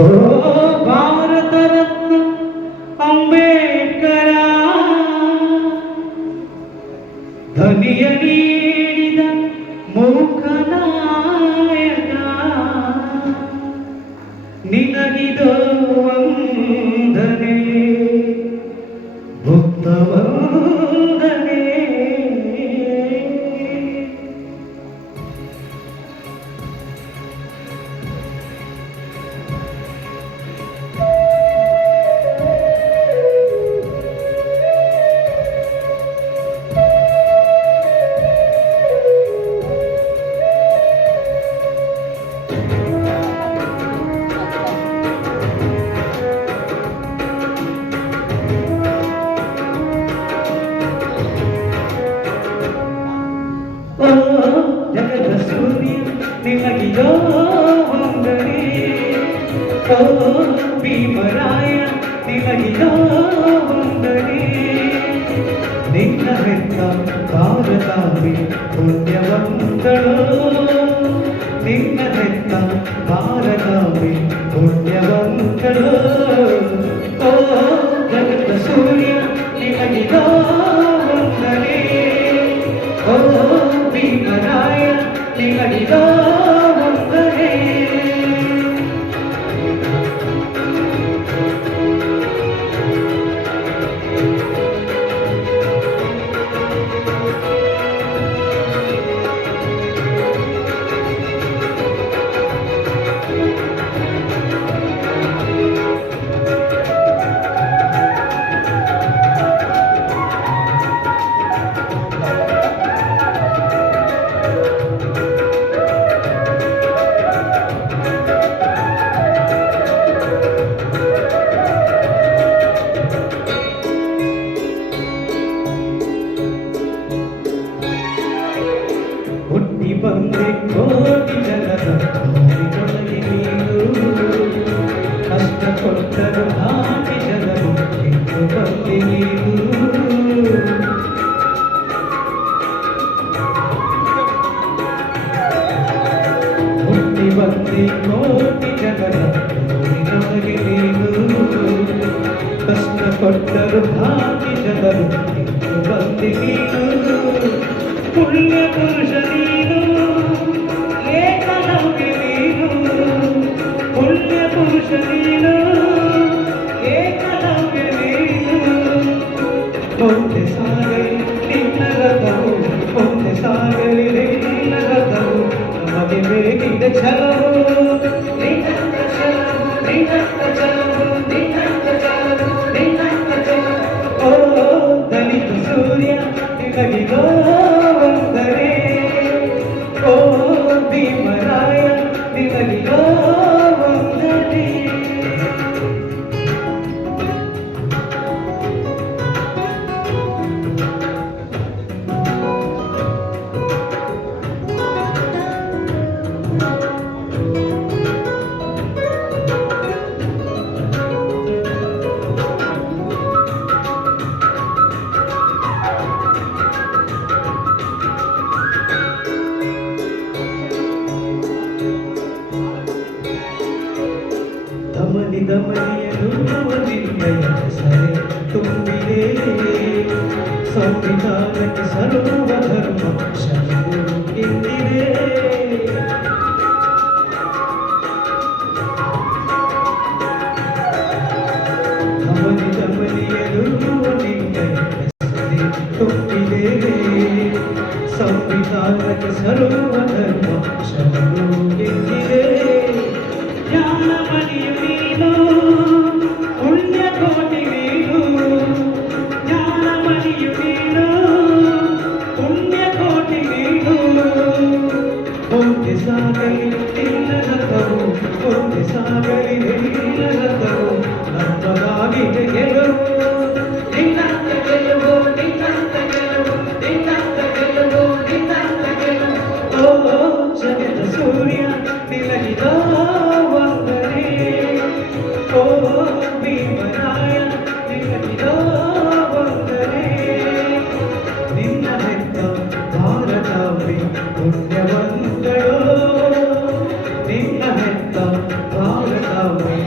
ಓ ಭಾರತ ರತ್ನ ಅಂಬೇಡ್ಕರ ಧ್ವನಿಯ ನೀಡಿದ ಮೂಕನಾಯಕ ನಿನಗಿದೋ ವಂದನೆ ಭಕ್ತ ವಂದನೆ. ಜಗದ ಸೂರ್ಯ ನಿನಗಿದೋ ವಂದನೆ. ಓ ಭೀಮರಾಯ ನಿನಗಿದೋ ವಂದನೆ. ನಿನ್ನ ಹೆತ್ತ ಭಾರತಾಂಬೆ ಪುಣ್ಯವಂತಳು. ನಿನ್ನ ಹೆತ್ತ ಭಾರತಾಂಬೆ ಪುಣ್ಯವಂತಳು. ಓ ಜಗದ ಸೂರ್ಯ ನಿನಗಿದೋ ವಂದನೆ. ಓ ಭೀಮರಾಯ ನಿನಗಿದೋ ವಂದನೆ. ಹುಟ್ಟಿ ಬಂದೆ ಕೋಟಿ ಜನರ ಕೋಟಿಗೊಳಗೆ ನೀನು. ಕಷ್ಟ ಕೊಟ್ಟರು ಹಾಕಿ ಜನರು ಇನ್ನು ಬಂದೆ ನೀನು. ಹುಟ್ಟಿ ಬಂದೆ ಕೋಟಿ ಜನರ ಕೋಟಿಗೊಳಗೆ ನೀನು. ಕಷ್ಟ ಕೊಟ್ಟರು ಹಾಕಿ ಜನರು ಇನ್ನು ಬಂದೆ ನೀನು. ಪುಣ್ಯ ಪುರುಷ ನೀನು ಏಕಲವ್ಯ ನೀನು. ಪುಣ್ಯ ಪುರುಷ ನೀನು ಏಕಲವ್ಯ ನೀನು. ಮುಂದೆ ಸಾಗಲಿ ನಿನ್ನ ರಥವು, ಮುಂದೆ ಸಾಗಲಿ ನಿನ್ನ ರಥವು. ನಮಗೆ ಬೇಕಿದ್ದ ಛಲವು ನಿನ್ನಂತ ಛಲವು, ನಿನ್ನಂತ ಛಲವು, ನಿನ್ನಂತ ಛಲವು, ನಿನ್ನಂತ ಛಲವು. ಓ ದಲಿತ ಸೂರ್ಯ ನಿನಗಿದೋ ವಂದನೆ. ಓ ಭೀಮರಾಯ ನಿನಗಿದೋ ವಂದನೆ. ಧಮನಿ ಧಮನಿಯನು ನಿನ್ನಯ ಸರೆ ತುಂಬಿದೆ. ಸಂವಿಧಾನಕ್ಕೆ ಸರ್ವ ಧರ್ಮ ಶರಣು ಎಂದಿದೆ. ಧಮನಿ ಧಮನಿಯನು ನಿನ್ನಯ ಸರೆ ತುಂಬಿದೆ. ಸಂವಿಧಾನಕ್ಕೆ ಸರ್ವ ಧರ್ಮ ಶರಣು ಎಂದಿದೆ. ಜ್ಞಾನಮಣಿಯು ನೀನು ಪುಣ್ಯಕೋಟಿ ನೀನು. ಜ್ಞಾನಮಣಿಯು ನೀನು ಪುಣ್ಯಕೋಟಿ ನೀನು. ಮುಂದೆ ಸಾಗಲಿ ನಿನ್ನ ರಥವು, ಮುಂದೆ ಸಾಗಲಿ ನಿನ್ನ ರಥವು. ನಮ್ಮದಾಗಿದೆ ಗೆಲುವು ನಿನ್ನಂತ ಗೆಲುವು, ನಿನ್ನಂತ ಗೆಲುವು, ನಿನ್ನಂತ ಗೆಲುವು, ನಿನ್ನಂತ ಗೆಲುವು. ಓ ಜಗದ ಸೂರ್ಯ ನಿನಗಿದೋ ವಂದನೆ. ಓ ಭೀಮರಾಯ ನಿನಗಿದೋ ವಂದನೆ. ನಿನ್ನ ಹೆತ್ತ ಭಾರತಾಂಬೆ ಪುಣ್ಯವಂತಳು. ನಿನ್ನ ಹೆತ್ತ ಭಾರತಾಂಬೆ